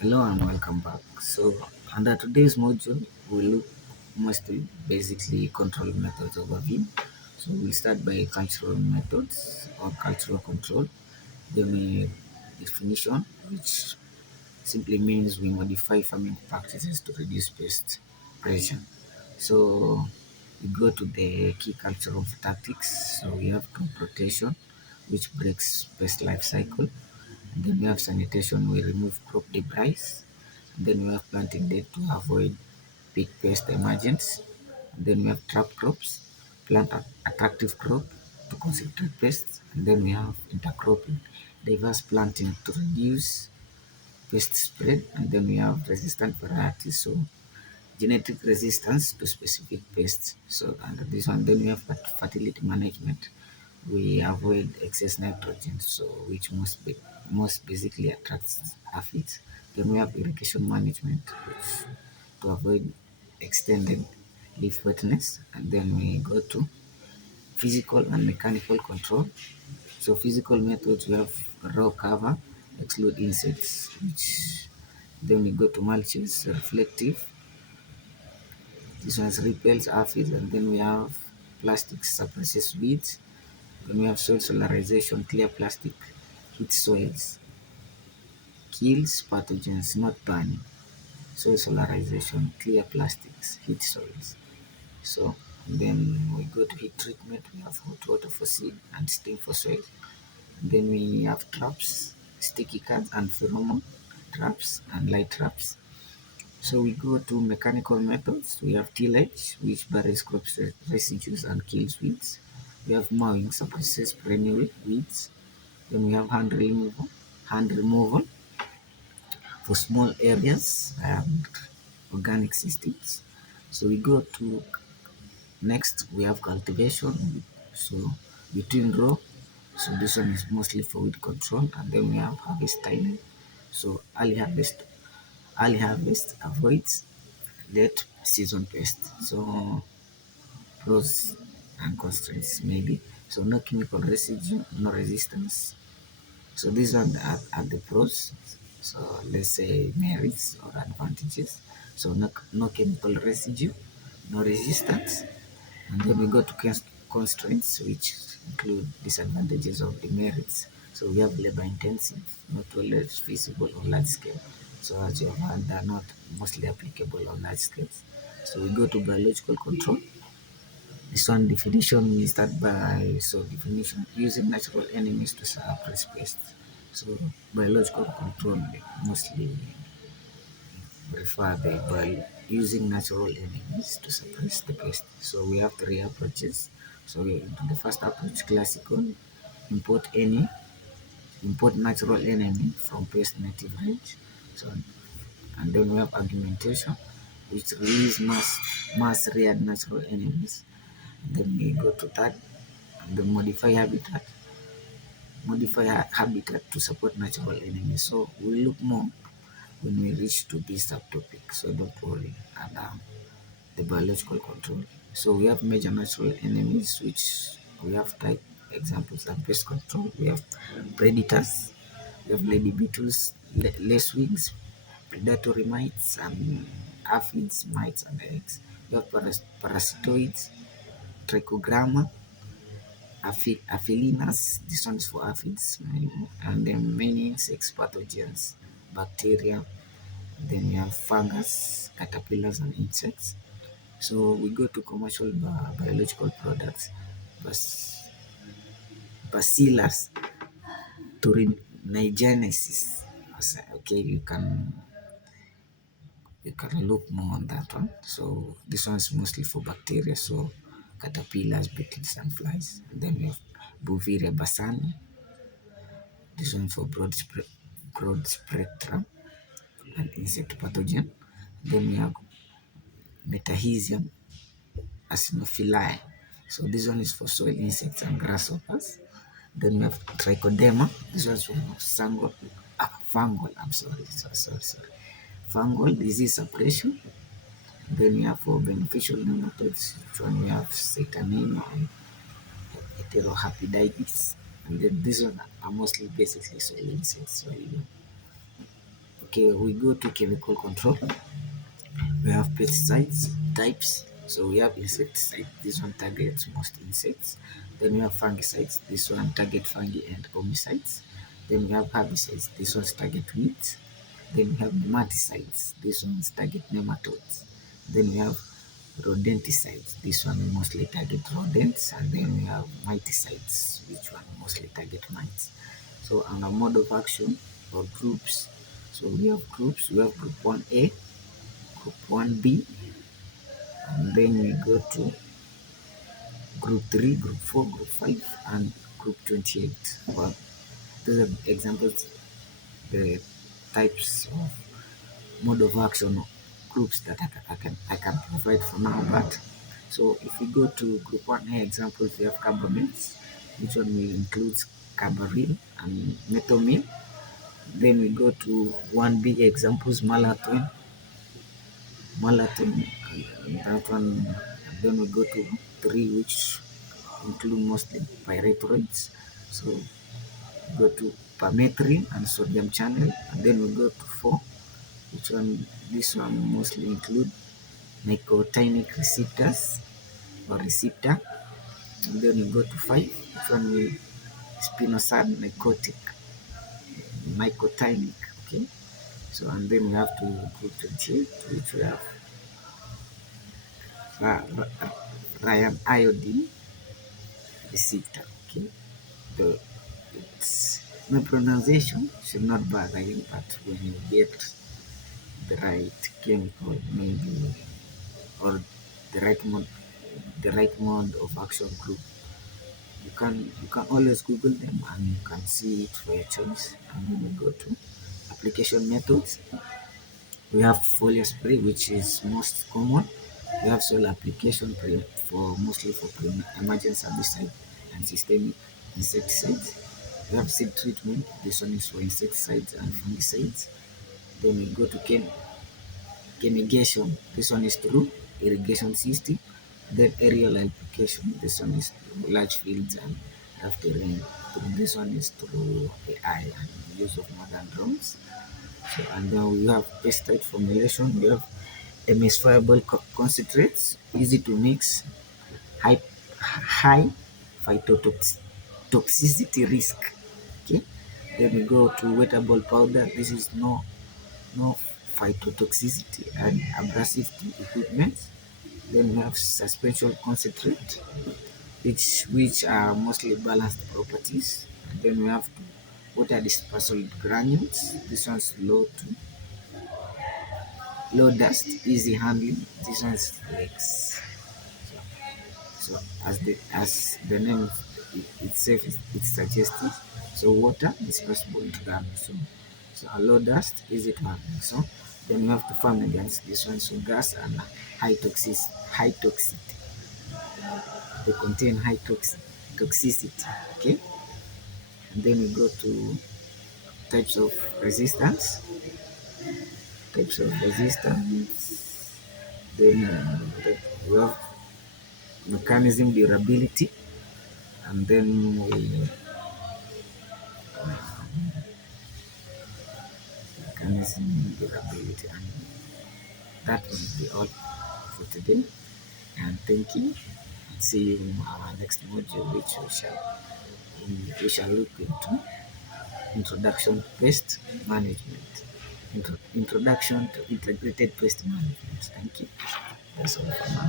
Hello and welcome back. So, under today's module, we'll look mostly basically control methods overview. So, we'll start by cultural methods or cultural control. Then a definition, which simply means we modify farming practices to reduce pest pressure. So, we go to the key cultural tactics. So, we have crop rotation, which breaks pest life cycle. And then we have sanitation, we remove crop debris. And then we have planting date to avoid peak pest emergence. And then we have trap crops, plant attractive crop to concentrate pests. And then we have intercropping, diverse planting to reduce pest spread. And then we have resistant varieties, so genetic resistance to specific pests. So under this one, then we have fertility management. We avoid excess nitrogen, so which most basically attracts aphids. Then we have irrigation management, which to avoid extended leaf wetness. And then we go to physical and mechanical control. So physical methods, we have raw cover, exclude insects, which then we go to mulches, reflective. This one repels aphids, and then we have plastic suppresses weeds. Then we have soil solarization, clear plastic, heat soils, kills pathogens, not burning. Soil solarization, clear plastics, heat soils. So then we go to heat treatment, we have hot water for seed and steam for soil. Then we have traps, sticky cards and pheromone traps and light traps. So we go to mechanical methods. We have tillage, which buries crop residues and kills weeds. We have mowing, suppresses perennial weeds. Then we have hand removal for small areas and organic systems. So we go to next, we have cultivation. So between row, so this one is mostly for weed control, and then we have harvest timing. So early harvest avoids late season pests. So pros and constraints maybe. So no chemical residue, no resistance. So these are the pros. So let's say merits or advantages. So no chemical residue, no resistance. And then we go to constraints, which include disadvantages of the merits. So we have labor intensive, not always feasible on large scale. So as you have heard, they're not mostly applicable on large scales. So we go to biological control. This one definition we start by definition using natural enemies to suppress pests. So biological control mostly refer by using natural enemies to suppress the pest. So we have three approaches. So the first approach, classical, import any import natural enemy from pest native range. So and then we have argumentation, which release mass reared natural enemies. And then we go to that and then modify habitat to support natural enemies. So we look more when we reach to this subtopic. So don't worry. And the biological control. So we have major natural enemies, which we have type examples and pest control. We have predators, we have lady beetles, lacewings, predatory mites, and aphids, mites, and eggs. We have parasitoids, trichogramma, aphelinas, this one is for aphids, and then many insects, pathogens, bacteria. Then we have fungus, caterpillars, and insects. So we go to commercial biological products, bas- Bacillus thuringiensis. Okay, you can look more on that one. So this one is mostly for bacteria, so caterpillars, beetles, and flies. And then we have Bouveria bassani. This one for broad spectrum and insect pathogen. Then we have Metahizium acinophilae. So this one is for soil insects and grasshoppers. Then we have Trichoderma. This one's for fungal. I'm sorry. Fungal disease suppression. Then we have for beneficial nematodes. Which one we have Cetanino and Heterohapidides. And then these one are mostly basically soil insects. So, Okay, we go to chemical control. We have pesticides types. So we have insecticide. This one targets most insects. Then we have fungicides. This one target fungi and homicides. Then we have herbicides. This one's target weeds. Then we have nematicides. This one's target nematodes. Then we have rodenticides. This one mostly target rodents. And then we have miticides, which one mostly target mites. So under mode of action or groups. So we have groups. We have group 1A, group 1B, and then we go to group 3, group 4, group 5, and group 28. Well, these are examples, the types of mode of action groups that I can provide for now. But so if we go to group 1A examples, we have carbamates, which one will include carbaryl and methylamine. Then we go to 1B examples, malathion, that one. And then we go to 3, which include mostly pyrethroids. So we go to permethrin and sodium channel. And then we go to 4, which one, this one mostly include nicotinic receptors or receptor. And then we go to 5, which one will spinosad nicotinic. Okay. So and then we have to group 28, which we have Ryan iodine receptor. Okay. The it's my pronunciation should not bother you, but when you get the right chemical, maybe, or the right mode, of action group, you can always Google them and you can see it for your choice. And then we go to application methods. We have foliar spray, which is most common. We have soil application for mostly for emergency herbicide and systemic insecticides. We have seed treatment. This one is for insecticides and fungicides. Then we go to chemigation. This one is through irrigation system. Then aerial application. This one is through large fields and rough terrain. This one is through AI and use of modern drones. So, and then we have pesticide formulation. We have emulsifiable concentrates, easy to mix, high phytotoxicity risk. Okay. Then we go to wettable powder. This is no phytotoxicity and abrasive equipment. Then we have suspension concentrate, which are mostly balanced properties. And then we have water dispersal granules. This one's low dust, easy handling. This one's flex. So as the name itself it suggests, so water dispersible into granules. So a low dust, easy to handle. So then you have to farm against this one. So gas and high toxicity. They contain high toxicity. Okay. And then we go to types of resistance. Then we have mechanism durability, and then mechanism durability, and that will be all for today. And thank you. See you in our next module, which we shall look into introduction to pest management. Introduction to integrated pest management. Thank you. That's all for now.